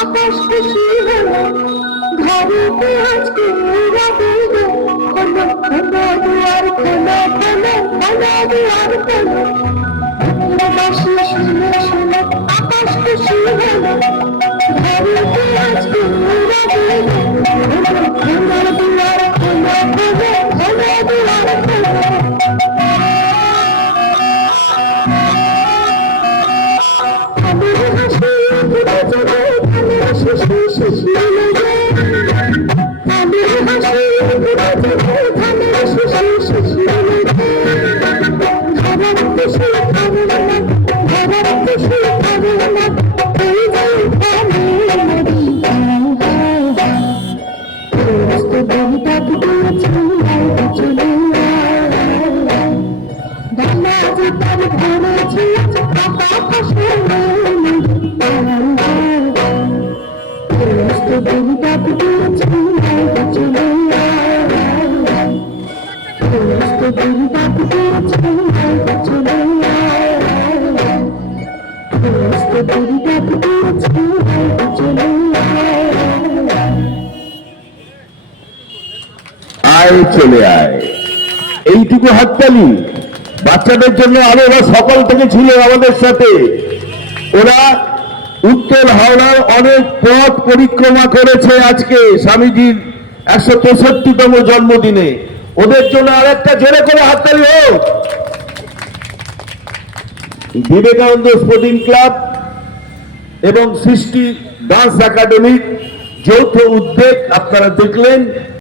আকাশ খুশি হলো ঘরেতে আজকে রাতে খোলো খোলো দুয়ার খোলো খোলো খোলো দুয়ার খোলো বাসি শুনো শুনো আকাশ খুশি হলো ঘরেতে আজকে রাতে খোলো খোলো দুয়ার খোলো খোলো খোলো দুয়ার খোলো চলে আয় এইটুকু হাততালি বাচ্চাদের জন্য। আরো ওরা সকাল থেকে ছিল আমাদের সাথে, ওরা উত্তর হাওড়ার অনেক পথ পরিক্রমা করেছে আজকে স্বামীজির 163তম জন্মদিনে। ওদের জন্য আরেকটা জোরে করে হাততালি হোক। বিবেকানন্দ স্পোর্টিং ক্লাব এবং সৃষ্টি ডান্স একাডেমির যৌথ উদ্যোগ আপনারা দেখলেন।